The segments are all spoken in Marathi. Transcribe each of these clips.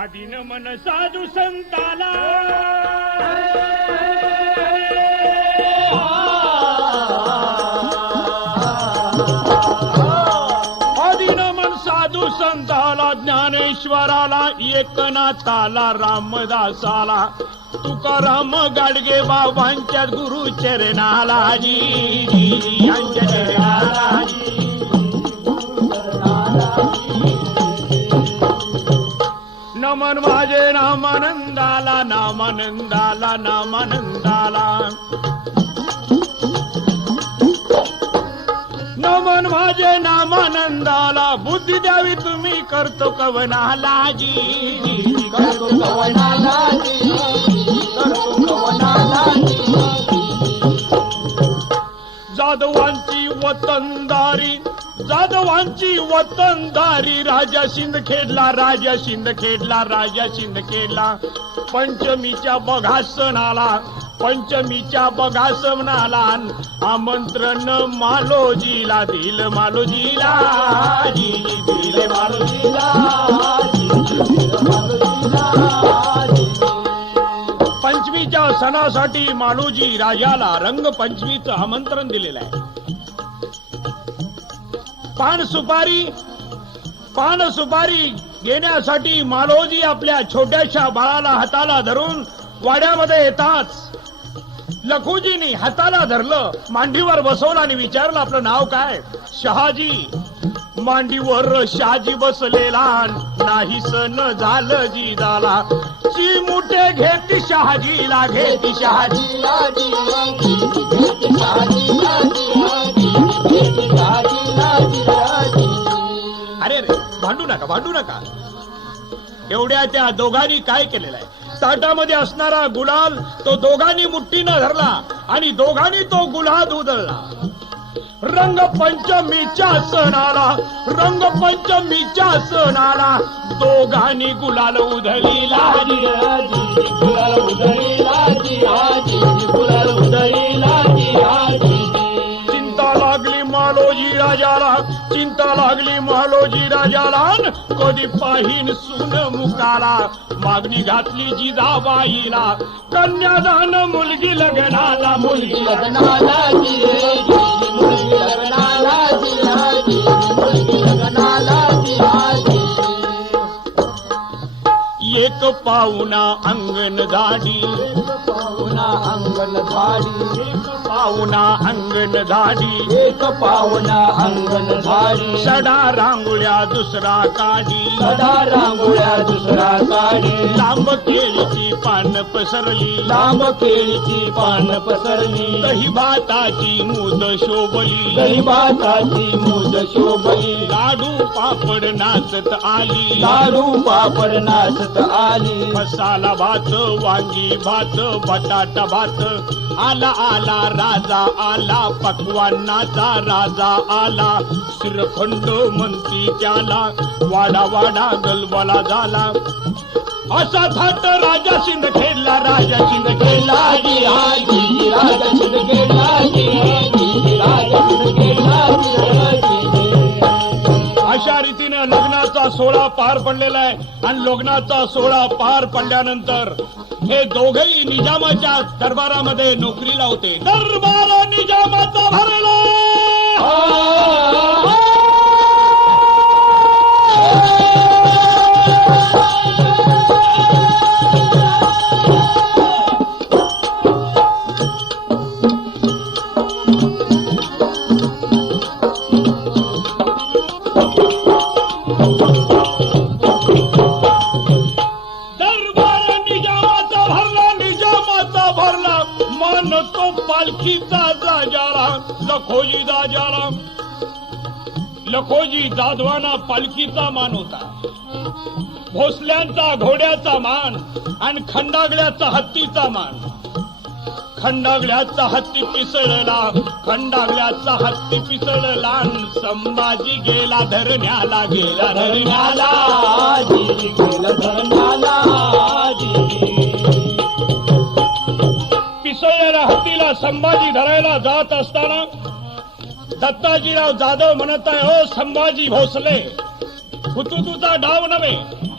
आदिन मन साधू संताला आदिन मन साधू संताला ज्ञानेश्वराला एकनाथाला रामदासाला तुकाराम गाडगे बाबांच्या गुरु चरणाला जी यांच्या चरणाला नमन माझे नामानंदाला नामानंदाला नामानंदाला नमन माझे नामानंदाला बुद्धी द्यावी तुम्ही करतो कवनाला जी करतो कवनाला करतो कवनाला जाधवांची वतनदारी जाधवांची वतनदारी राजा शिंदखेडला राजा शिंदखेडला राजा शिंदखेडला पंचमीच्या बघासनाला पंचमीच्या बघासनाला आमंत्रण मालोजीला दिल मालोजीला दिल मालोजीला पंचमीच्या सणासाठी मालोजी राजाला रंगपंचमीचं आमंत्रण दिलेलं आहे. पान सुपारी घेण्यासाठी मालोजी आपल्या छोट्याशा बाळाला हाताला धरून वाड्यामध्ये येताच लखुजींनी हाताला धरलं, मांडीवर बसवलं आणि विचारलं आपलं नाव काय? शहाजी. मांडीवर शहाजी बसलेला नाही सण झालं जी झाला चिमुटे घेती शहाजीला घेती शहाजीला अरे रे भांडू नका एवढ्या त्या दोघांनी काय केलेलं आहे? ताटामध्ये असणारा गुलाल तो दोघांनी मुठ्ठीनं धरला आणि दोघांनी तो गुलाल उधळला. रंगपंचमीच्या सणाला दोघांनी गुलाल उधळीला गुलाल उधळीला चिंता लागली मालोजी राजाला कधी पाहीन सून मुकाला मागणी घातली जिजाबाईला कन्यादान मुलगी लग्नाला एक पाहुणा अंगण झाडी एक पाहुणा अंगण झाडी सडा रांगोळ्या दुसरा काढी लांब केळीची पान पसरली दही भाताची मूद शोभली लाडू पापड नाचत आली मसाला भात वांगी भात बटाटा भात आला राजा आला पक्वान्नाचा राजा आला श्रीखंड म्हणती त्याला वाडा गलबला झाला असा थाट राजा शिंदखेडला अशा रीतीने लग्नाचा सोहळा पार पडलेला आहे. आणि लग्नाचा सोहळा पार पडल्यानंतर हे दोघेही निजामाच्या दरबारामध्ये नोकरीला होते. दरबार निजामाचा भरला लखोजी जाधवांना पालखीचा मान होता, भोसल्यांचा घोड्याचा मान आणि खंडागळ्याचा हत्तीचा मान. खंडागळ्याचा हत्ती पिसळला संभाजी गेला धरण्याला संभाजी धरायला जात असताना दत्ताजीराव जाधव म्हणत आहे, हो संभाजी भोसले, हुतुतूचा डाव नव्हे,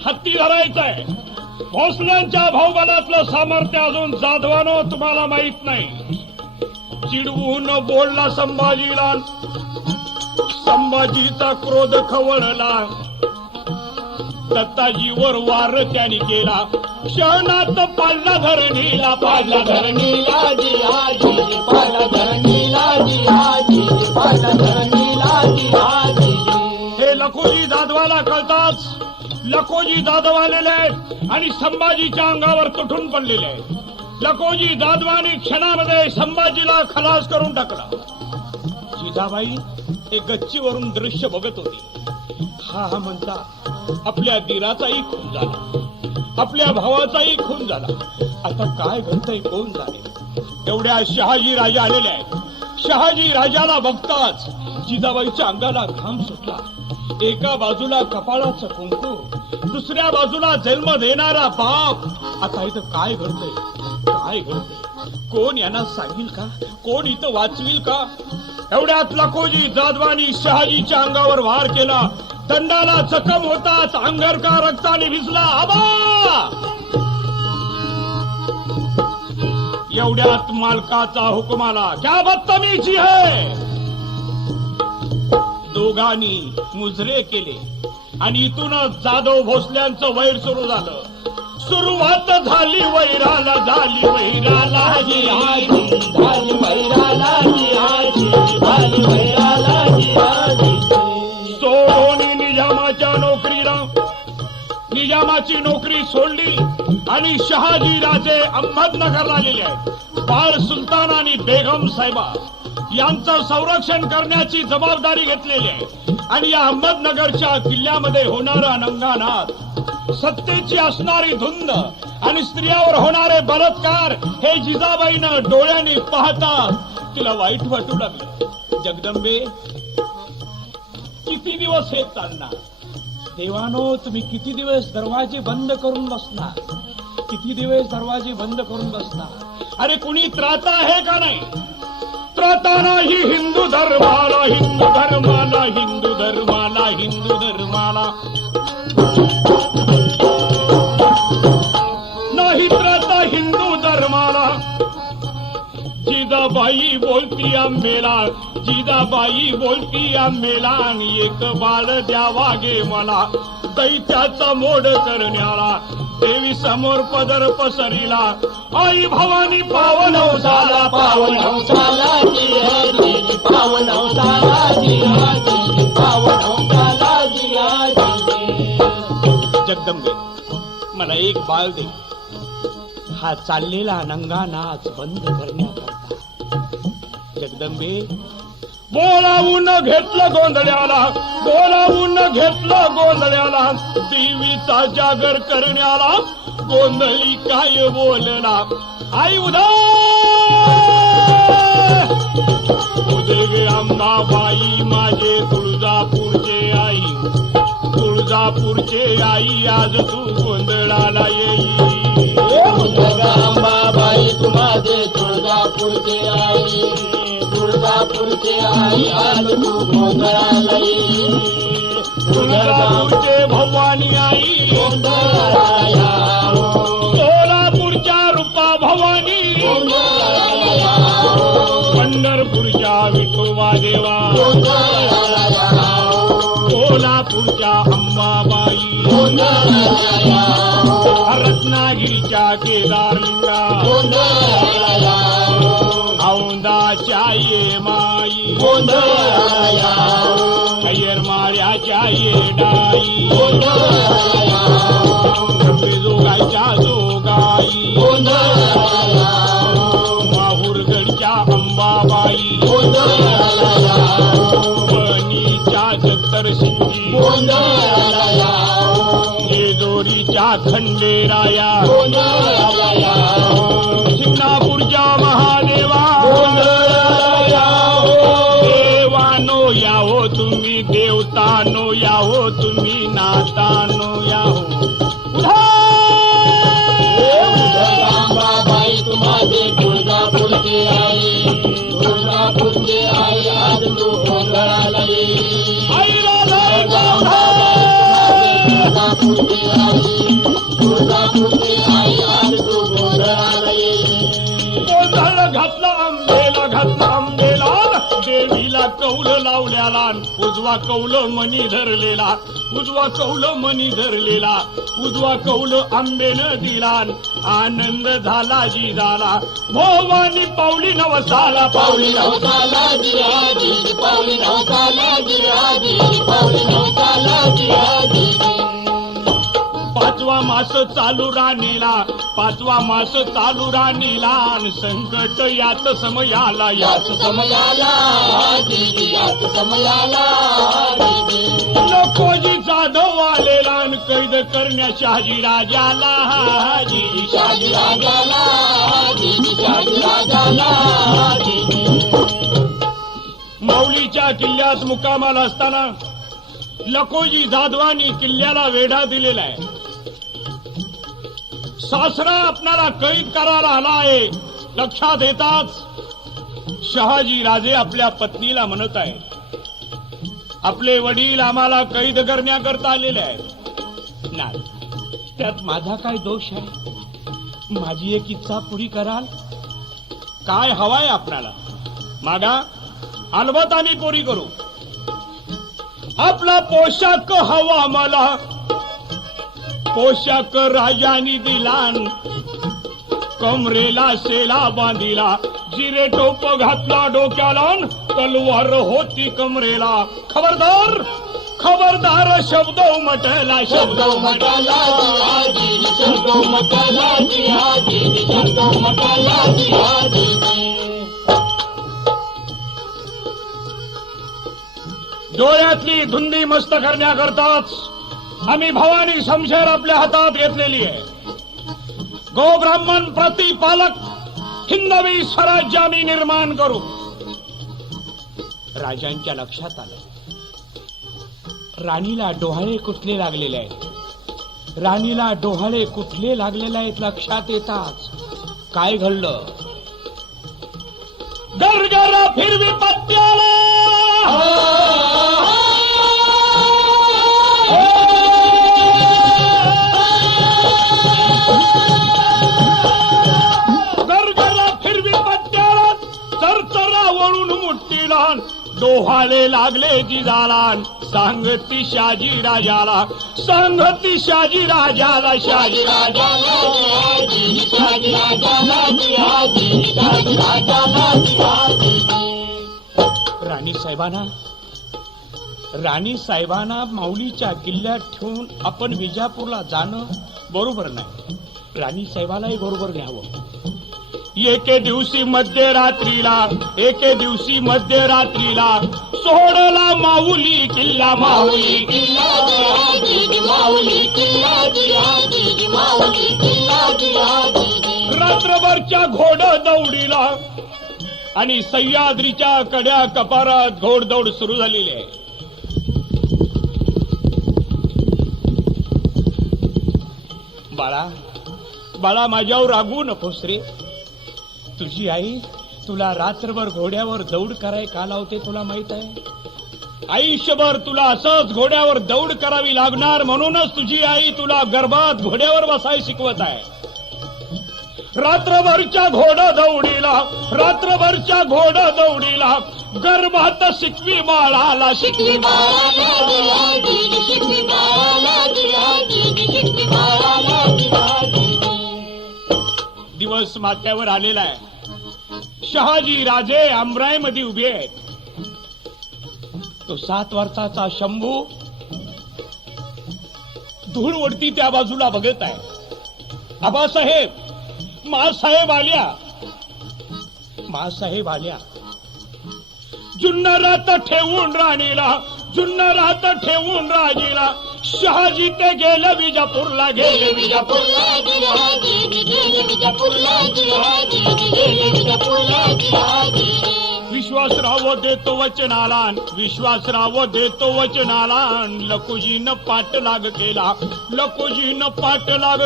हत्ती धरायचाय. भोसल्यांच्या भाऊबलातलं सामर्थ्य अजून जाधवानो तुम्हाला माहित नाही. चिडवून बोलला संभाजीला. संभाजीचा क्रोध खवळला. दत्ताजीवर वार त्यांनी केला. क्षणात पाडला धरणीला, पाडला धरणीला, जिहाजी पाडला धरणीला, जिहाजी पाडला धरणीला, जिहाजी. हे लखोजी जाधवाला कळताच लखोजी जाधव आलेले आहेत आणि संभाजीच्या अंगावर तुटून पडलेले आहेत. लखोजी जाधवानी क्षणामध्ये संभाजीला खलास करून टाकला. जिजाबाई एक गच्चीवरून दृश्य बघत होती. हा म्हणता आपल्या दीराचाही खून झाला, आपल्या भावाचाही खून झाला. आता काय घडतंय, कोण झाले. एवढ्या शहाजी राजा आलेले आहेत. शहाजी राजाला बघताच जिजाबाईच्या अंगाला घाम सुटला. एका बाजूला कपाळाचं कुंकू, दुसऱ्या बाजूला जन्म देणारा बाप. आता इथं काय घडतंय, काय घडतंय, कोण यांना सांगेल का, कोण इथं वाचवील का. एवढ्यात लखोजी जाधवानी शहाजीच्या अंगावर वार केला. दंडाला जखम होताच अंगरका रक्ताने भिजला. आबा एवढ्यात मालकाचा हुकूम आला, क्या बदतमीजी है. दोघांनी मुजरे केले आणि इथूनच जाधव भोसल्यांचं वैर सुरू झालं. सुरुवात झाली वैराला, झाली वैराला, जिहाजी झाली वैराला, जिहाजी झाली वैराला, जिहाजी. सोडोनी निजामाच्या नोकरीला, निजामाची नोकरी सोडली आणि शहाजी राजे अहमदनगरला आलेले आहेत. बाळ सुलतान आणि बेगम साहेबा यांचं संरक्षण करण्याची जबाबदारी घेतलेली आहे. आणि या अहमदनगरच्या किल्ल्यामध्ये होणारा नंगानाथ, सत्तेची असणारी धुंद आणि स्त्रियावर होणारे बलात्कार हे जिजाबाईनं डोळ्यांनी पाहता तिला वाईट वाटू लागलं. जगदंबे, किती दिवस हे चालणार. देवानो, तुम्ही किती दिवस दरवाजे बंद करून बसणार, किती दिवस दरवाजे बंद करून बसणार. अरे कुणी त्राता आहे का नाही. त्राता नाही हिंदू धर्माला, हिंदू धर्माला, हिंदू धर्माला, हिंदू धर्माला. नाही त्राता हिंदू धर्माला. जिजाबाई बोलती आंबेला, जिजाबाई बोलती आंबेला. आणि एक बाळ द्यावा गे मला, दैत्याचा मोड करण्याला. देवी समोर पदर पसरीला, आई भवानी पावन झाला, पावन झाला, जिहाजी पावन झाला, जिहाजी पावन झाला, जिहाजी. जगदंबे, मला एक बाळ दे. हा चाललेला नंगा नाच बंद करण्याकरता. जगदंबे, बोलावून घेतलं गोंधळ्याला, बोलावून घेतलं गोंधळ्याला. देवीचा जागर करण्याला, गोंधळी काय बोलला. आई उदा उदे अंबाबाई, माझे तुळजापूरचे आई, तुळजापूरचे आई. आज तू गोंधळाला येई. अंबाबाई तू माझे तुळजापूरचे आई, तुळजापूरचे आई. आज तू गोंधळाला येई. तुळजापूरचे भवानी आई, गोंधळाला यावं. सोलापूरच्या रूपा भवानी, गोंधळाला यावं. पंढरपूरच्या विठोबा देवा, गोंधळाला यावं. सोलापूरच्या अंबाबाई, गोंधळाला यावं. रत्नागिरीच्या केदारलिंगा, गोंधळाला यावं. औंदाच्या ये माई, गोंधळाला यावं. कैरमाळ्याच्या येडाई, गोंधळाला यावं. जोगाईच्या जोगाई, गोंधळाला यावं. माहूरगडच्या अंबाबाई, गोंधळाला यावं. वणीच्या जगतरसिंगी, गोंधळाला यावं. जेजोरीच्या खंडेराया, गोंधळाला यावं. शिंगणापूरच्या महादेवा, गोंधळाला यावं. देवानो याहो तुम्ही, देवतानो याहो तुम्ही, नातानो याहो. अंबाबाई तू माझे तुळजापूरचे आई, तुझी आई आज तू गोंधळाला ये. गोंधळ घातला आंबेला देवीला कौल लावल्याला उजवा कौल मनी धरलेला उजवा कौल आंबेनं दिला आनंद झाला जी झाला भोवानी पावली नवसाला पावली नवसाला जिराजी पावली नवसाला जिराजी पावली नवसाला जिराजी. पाचवा मास चालू राणीला आणि संकट याच समयाला याच समयाला दीदी याच समयाला दीदी. लखोजी जाधव आलेला आणि कैद करण्या शहाजी राजाला शाजी राजाला दीदी शाजी राजाला दीदी. माऊलीच्या किल्ल्यात मुक्कामाला असताना लखोजी जाधवानी किल्ल्याला वेढा दिलेला आहे. सासरा आपणाला कैद करायला आला आहे लक्षात येताच शहाजी राजे आपल्या पत्नीला म्हणत आहे, आपले वडील आम्हाला कैद करण्याकरता आलेले आहेत. नाही, त्यात माझा काय दोष आहे? माझी एक इच्छा पुरी कराल? काय हवाय आपणाला मागा, अलबत आम्ही पुरी करू. आपला पोशाख हवा मला, पोशाख राजानी दिला कमरेला शेला बांधिला जिरे टोप घातला डोक्याला तलवार होती कमरेला. खबरदार शब्द उमटला शब्द उमटला जिहाजी शब्द उमटला जिहाजी शब्द उमटला जिहाजी. डोळ्यातली धुंदी मस्त करण्याकरताच आम्ही भवानी शमशेर आपल्या हातात घेतलेली आहे. गोब्राह्मण प्रतिपालक हिंदवी स्वराज्य आम्ही निर्माण करू. राजांच्या लक्षात आलं राणीला डोहाळे कुठले लागलेले आहेत. लक्षात येताच काय घडलं? गरगरा फिरवी पत्त्याला डोहाळे लागले जिजाला सांगती शाजी राजाला शाजी राजाला शाजी राजाला शाजी राजाला शाजी राजाला. राणी साहेबांना माऊलीच्या किल्ल्यात ठेवून आपण विजापूरला जाणं बरोबर नाही. राणी साहेबालाही बरोबर घ्यावं. एके दिवशी मध्यरात्रीला सोडला माऊली किल्ला माऊली किल्ला माऊली किल्ला. रात्रभरच्या घोड दौडीला आणि सह्याद्रीच्या कड्या कपारात घोडदौड सुरू झालेली आहे. बाळा माझ्यावर रागवू नकोस रे. तुझी आई तुला रात्रभर घोड्यावर दौड कराय का लावते तुला माहित आहे? आयुष्यभर तुला असंच घोड्यावर दौड करावी लागणार म्हणूनच तुझी आई तुला गर्भात घोड्यावर बसाय शिकवत आहे. रात्रभरच्या घोड दौडीला गर्भात शिकवी बाळाला दिवस माथ्यावर आलेला आहे. शहाजी राजे आमराई मध्ये उभे आहेत. तो 7 वर्षाचा शंभू धूळवडती त्या बाजूला बघत आहे. आबासाहेब मासाहेब आल्या जुन्नरात ठेवून राणीला शहाजी ते गेले विजापूरला विश्वासराव देतो वचनाला लखुजीनं पाठलाग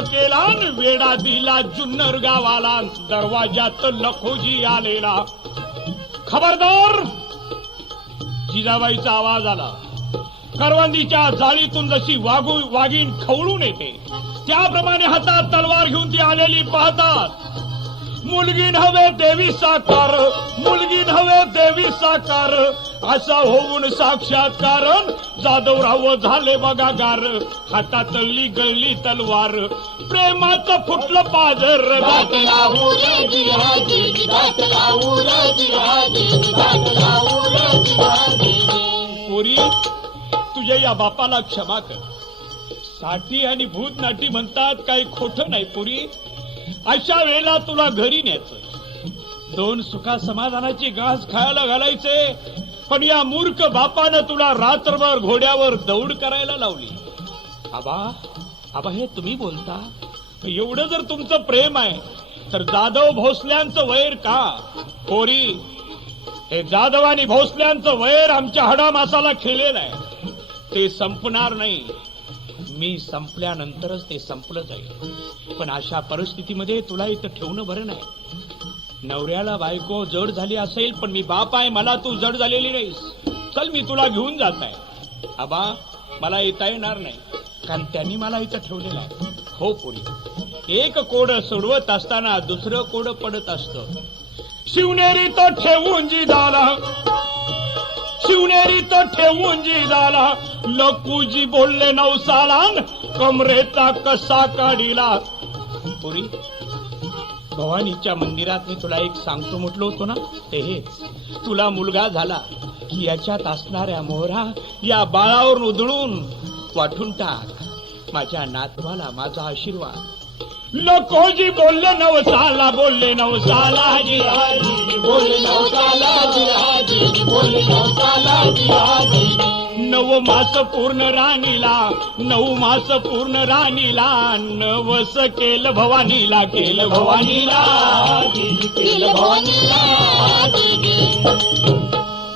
केला वेडा दिला जुन्नर गावाला. दरवाजात लखुजी आलेला. खबरदार जिजाबाईचा आवाज आला. करवंदीच्या जाळीतून जशी वाघीण खवळून येते त्याप्रमाणे हातात तलवार घेऊन ती आलेली पाहतात. मुलगी नव्हे देवी साकार, मुलगी नव्हे देवी साकार, असा होऊन साक्षात्कार जाधवराव झाले बघा गार. हातातली गळली तलवार प्रेमाचं फुटलं पाजर. पोरी तुझ्या या बापाला क्षमा कर. साठी आणि भूत नाटी म्हणतात काही खोटं नाही पोरी. अशा वेळेला तुला घरी न्यायचं, दोन सुखा समाधानाची घास खायला घालायचे, पण या मूर्ख बापानं तुला रात्रभर घोड्यावर दौड करायला लावली. आबा आबा हे तुम्ही बोलता? एवढं जर तुमचं प्रेम आहे तर जाधव भोसल्यांचं वैर का? पोरी हे जाधव आणि भोसल्यांचं वैर आमच्या हाडामासाला खेळलेलं आहे. ते संपणार नाही. मी संपल्यानंतरच ते संपलं जाईल. पण अशा परिस्थितीमध्ये तुला इथं ठेवणं बरं नाही. नवऱ्याला बायको जड झाली असेल पण मी बाप आहे, मला तू जड झालेली नाहीस. चल मी तुला घेऊन जात आहे. आबा मला येता येणार नाही कारण त्यांनी मला इथं ठेवलेलं आहे. हो पोरी, एक कोड सोडवत असताना दुसरं कोड पडत असतं. शिवनेरी तो ठेवून जी झाला, शिवनेरी तो ठेवून जी झाला, लकूजी बोलले नवसालान कमरेचा कसा काढिला. पुरी भवानीच्या मंदिरात मी तुला एक सांगतो म्हटलं होतो ना, ते हेच. तुला मुलगा झाला की याच्यात असणाऱ्या मोहरा या बाळावर उधळून वाटून टाक. माझ्या नातवाला माझा आशीर्वाद. लकोजी बोलले नवसाला, बोलले नवसाला, बोलले नवसाला, बोलले नवसाला. 9 मास पूर्ण राणीला, 9 मास पूर्ण राणीला, नवस केलं भवानीला, केलं भवानीला, केलं भवानीला.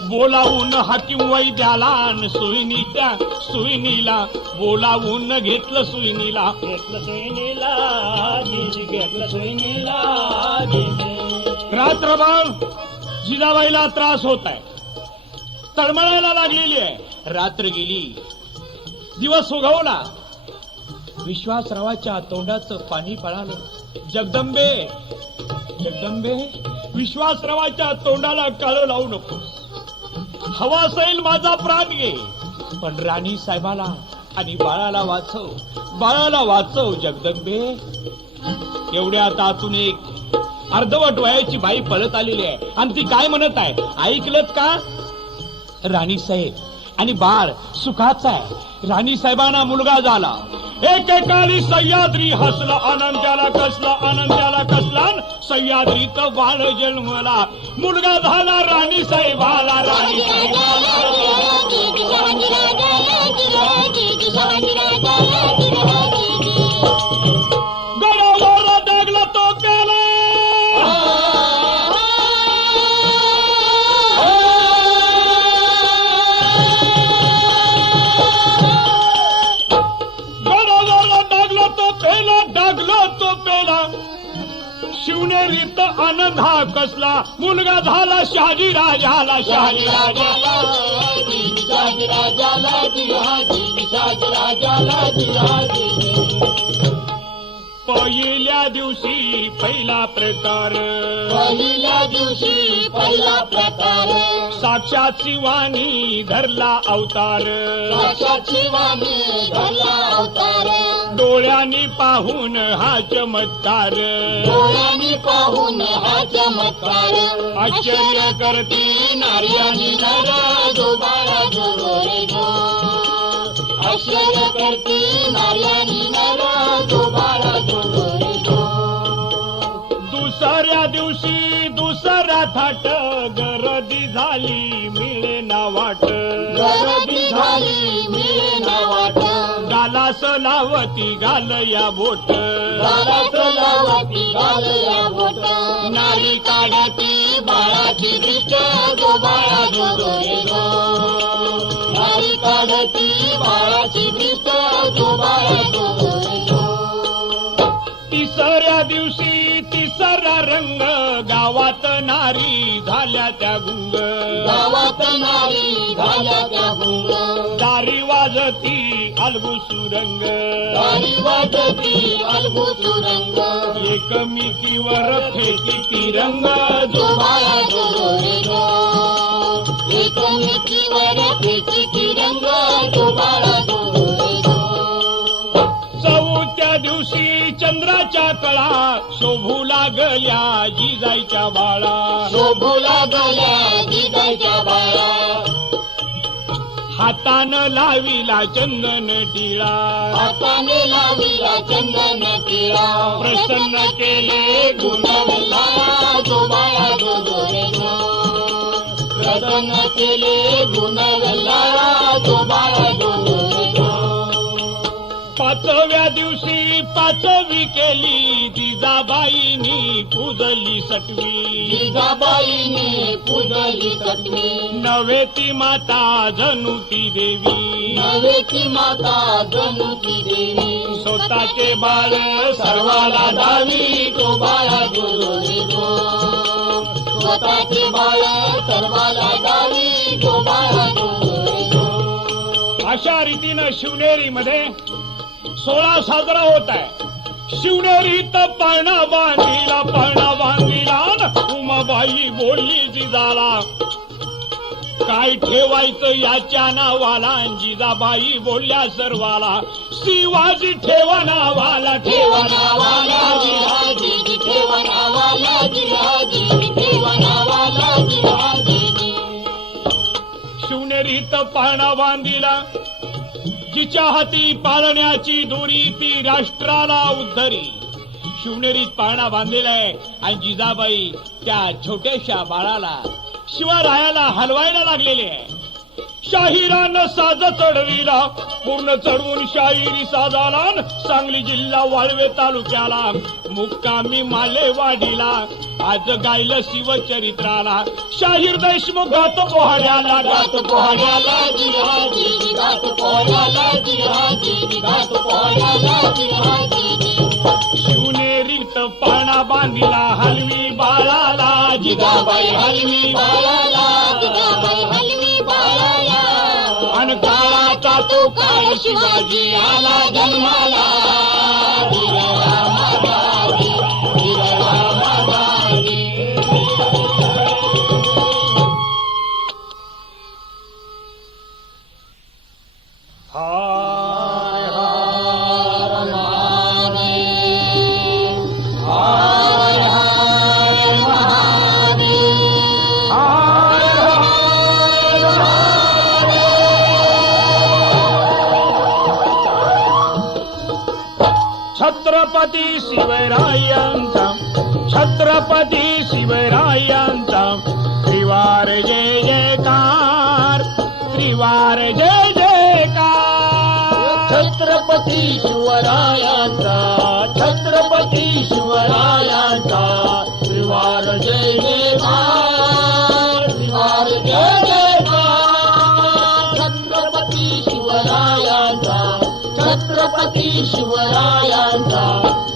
बोलावून हाकीम वैद्याला, सुईनीच्या सुईनीला बोलावून घेतलं सुईनीला, घेतलं सुईनीला, घेतलं सुईनीला. रात्रभर जिजाबाईला त्रास होत आहे, तळमळायला लागलेली आहे. रात्र गेली, दिवस उगवला. विश्वासरावाच्या तोंडाचं पाणी पळालं. जगदंबे, जगदंबे, विश्वासरावाच्या तोंडाला काळं लावू नको. हवा असेल माझा प्राण घे, पण राणी साहेबाला आणि बाळाला वाचव, बाळाला वाचव जगदंबे. एवढ्यात आतून एक अर्धवट वयाची बाई पळत आलेली आहे आणि ती काय म्हणत आहे ऐकलत का? राणी साहेब आणि बाळ सुखाचा आहे. राणी साहेबांना मुलगा झाला. एकेकाली सह्याद्री हसला, आनंदाला कसला, आनंदाला कसला. सह्याद्रीचं बाळ जन्मला, मुलगा झाला राणी साहेबाला, राणी साहेबाला. गडावर डागला तो प्याला, शिवनेरीत आनंद हा कसला, मुलगा झाला शहाजी राजाला, शहाजी राजाला, शहाजी राजाला, शहाजी राजाला. पहिल्या दिवशी पहिला प्रकार, पहिल्या दिवशी पहिला प्रकार. साक्षात शिवानी धरला अवतार, साक्षात शिवानी धरला अवतार. डोळ्यांनी पाहून हा चमत्कार, डोळ्यांनी पाहून हा चमत्कार. आश्चर्य करती नार्यानी नर, जो बाळा जो रे जो. आश्चर्य करती नार्यानी नर, जो बाळा जो रे जो. दुसऱ्या दिवशी दुसरा थाट, गर्दी झाली मिळे ना वाट, गर्दी झाली मिळे ना वाट. गालास लावती गाल या बोट, गालास लावती गाल या बोट. नारी काढती बाळाची दृष्ट, जो बाळा जो रे जो. नारी काढती बाळाची दृष्ट, जो बाळा जो रे जो. तिसऱ्या दिवशी विसरला रंग गावात नारी झाल्या त्या गुंग गावात नारी झाल्या त्या गुंग दारी वाजती अलगू सुरंग दारी वाजती अलगू सुरंग एकमेकीवर फेकी तिरंग जोबाळा जोरे गो एकमेकीवर फेकी तिरंग जोबाळा जोरे गो चौथ्या दिवशी चंद्राच्या कळा शोभू लागल्या जिजाईच्या बाळा शोभू लागल्या जिजाईच्या बाळा हातानं लाविला चंदन टिळा हाताने लाविला चंदन टिळा प्रसन्न केले गुणवला जोबाळा जोरे गो प्रसन्न केले गुणवला जोबाळा जोरे गो पाचव्या दिवशी पाचवी केली जिजाबाईनी पूजली सटवी जिजाबाईने पूजली सटवी नव्हे ती माता जणू ती देवी नवेची माता जणूची देवी स्वतःचे बाळ सर्वाला दावी तो बाळा जोरे गो स्वतःचे बाळ सर्वाला दावी तो बाळा जोरे गो अशा रीतीनं शिवनेरीमध्ये सोहळा साजरा होत आहे. शिवनेरीत पाळणा बांधिला उमाबाई बोलली जिजाला काय ठेवायचं याच्या नावाला जिजाबाई बोलल्या सर्वाला शिवाजी ठेवा नावाला ठेवा नावाला जिहाजी ठेवा नावाला जिहाजी ठेवा नावाला जिहाजी शिवनेरीत पाळणा बांधिला जिच्या हाती पाळण्याची दोरी ती राष्ट्राला उद्धरी. शिवनेरीत पाळणा बांधलेलाय आणि जिजाबाई त्या छोट्याशा बाळाला शिवरायाला हलवायला लागलेले आहे. शाहिरानं साज चढविला पूर्ण चढवून शाहिरी साजाला सांगली जिल्हा वाळवे तालुक्याला मुक्कामी मालेवाडीला आज गायलं शिवचरित्राला शाहीर देशमुखात पोहाड्याला गात पोहाड्याला जिहाजी गात पोहाड्याला जिहाजी गात पोहाड्याला जिहाजी शिवनेरीत पाळणा बांधिला हलवी बाळाला जिजाबाई हलवी बाळाला जिजाबाई हलवी बाळाला अन काळाचा तो काळ शिवाजी आला जन्माला छत्रपती शिवरायांचा छत्रपती शिवरायांचा त्रिवार जय जयकार त्रिवार जय जयकार छत्रपती शिवरायांचा छत्रपती शिवरायांचा त्रिवार जय जयकार त्रिवार जय जयकार छत्रपती शिवरायांचा छत्रपती शिवरायांचा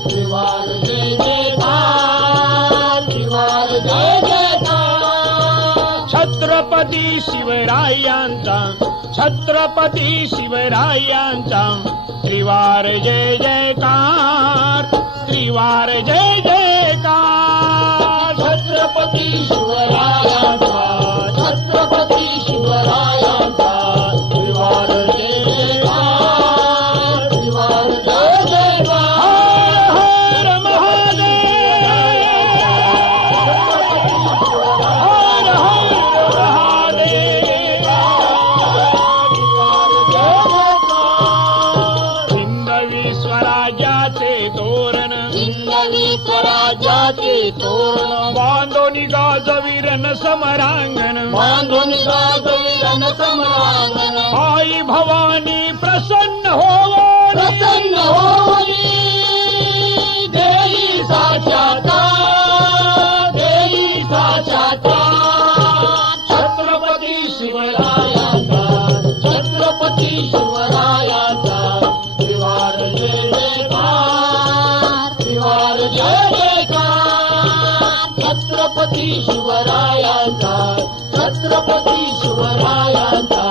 त्रिवार जय जयकार त्रिवार जय जयकार छत्रपती शिवरायांचा छत्रपती शिवरायांचा त्रिवार जय जयकार त्रिवार जय जयकार छत्रपती शिवरायांचा छत्रपती शिवरायांचा त्रिवार जय जयकार त्रिवार जय जयकार हर हर महादेव हर हर महादेव हिंदवी स्वराज्याचे तोरण हिंदवी स्वराज्याचे तोरण बांधोनी गाजवीरन समरांगण बांधून गाजविरन समरांगण आई भवानी प्रसन्न होवो प्रसन्न होई देई साक्षाता देई साक्षाता छत्रपती शिवरायांचा छत्रपती शिवरायांचा त्रिवार जय जयकार त्रिवार जय जयकार शिवरायांचा छत्रपती शिवरायांचा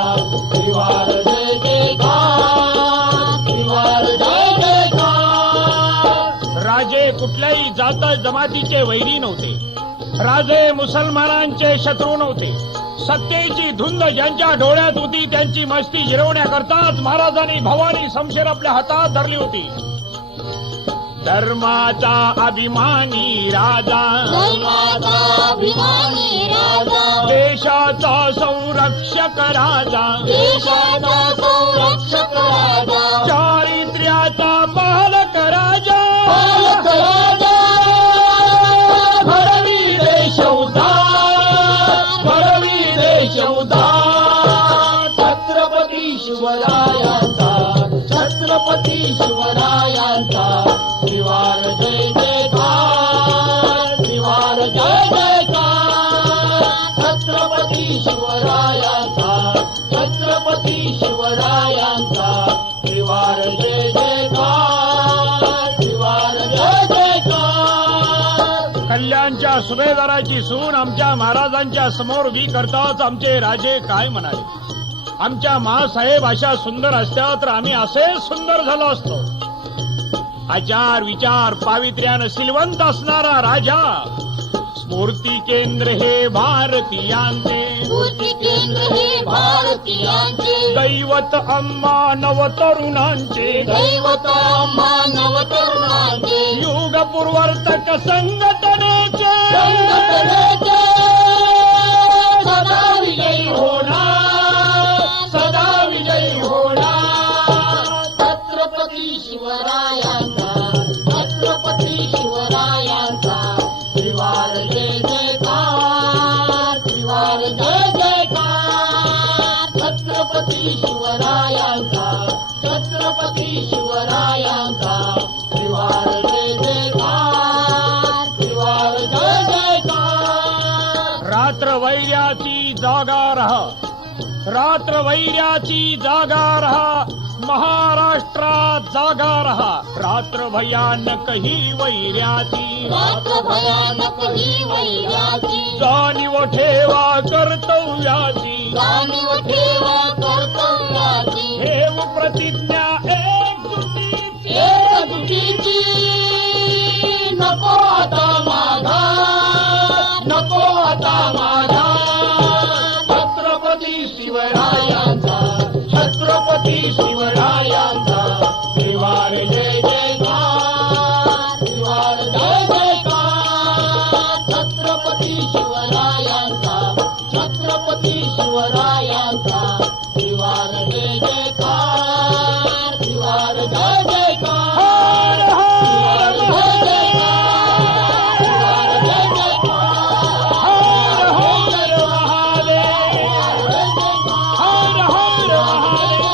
त्रिवार जय जयकार त्रिवार जय जयकार. राजे कुठल्याही जात जमातीचे वैरी नव्हते. राजे मुसलमानांचे शत्रू नव्हते. सत्तेची धुंद ज्यांच्या डोळ्यात होती त्यांची मस्ती जिरवण्याकरताच महाराजांनी भवानी शमशेर आपल्या हातात धरली होती. धर्माचा अभिमानी राजा धर्माचा अभिमानी राजा देशाचा संरक्षक राजा देशाचा संरक्षक राजा चारित्र्याचा पालक राजा पालक राजा घडवी देश उद्धार घडवी देश उद्धार. छत्रपती शिवरायांचा छत्रपती शिवरायांचा त्रिवार जय जयकार त्रिवार जय जयकार. छत्रपती शिवरायांचा छत्रपती शिवरायांचा त्रिवार जय जयकार त्रिवार जय जयकार. कल्याणच्या सुभेदाराची सून आमच्या महाराजांच्या समोर उभी करताच आमचे राजे काय म्हणाले. आमच्या महासाहेब अशा सुंदर असत्या तर आम्ही असे सुंदर झालो असतो. आचार विचार पावित्र्यानं सिलवंत असणारा राजा स्फूर्ती केंद्र हे भारतीयांचे स्फूर्ती केंद्र हे भारतीयांचे दैवत अम्मा नवतरुणांचे दैवत मानव तरुणांचे युग पूर्वर्तक संघटनेचे संघटनेचे सदा विजयी होणार सदा विजयी होणार. छत्रपती शिवरायांचा छत्रपती शिवरायांचा त्रिवार जय जयकार त्रिवार जय जयकार. छत्रपती शिवरायांचा छत्रपती शिवरायांचा त्रिवार जय जयकार त्रिवार जय जयकार. रात्र वैर्याची जागा रहा रात्र वैर्याची जागा रहा महाराष्ट्रात जागा रहा. रात्र भयानक ही वैर्याची रात्र भयानक ही वैराची जाणीव ठेवा कर्तव्याची जाणीव ठेवा कर्तव्याची ठेव प्रतिज्ञा एकजुटीची एकजुटीची नको आता माघार नको आता माघार. छत्रपती शिवरायांचा छत्रपती शिवरायांचा त्रिवार जय जयकार त्रिवार जय जयकार. छत्रपती शिवरायांचा छत्रपती शिवरायांचा त्रिवार जय जयकार त्रिवार जय जयकार. हर हर जय जयकार त्रिवार जय जयकार. हर हर महादेव जय जयकार हर हर महादेव.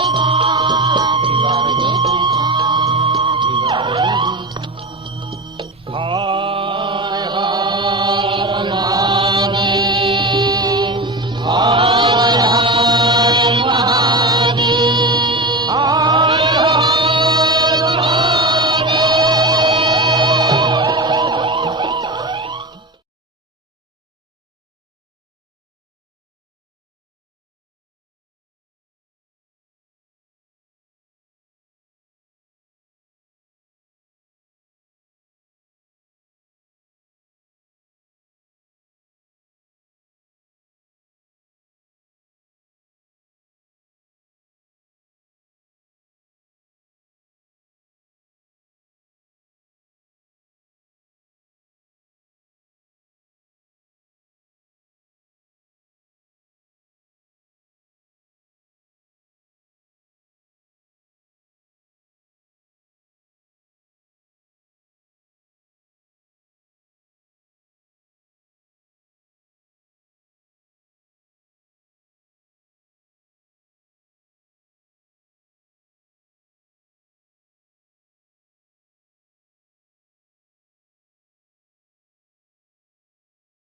त्रिवार जय जयकार. हा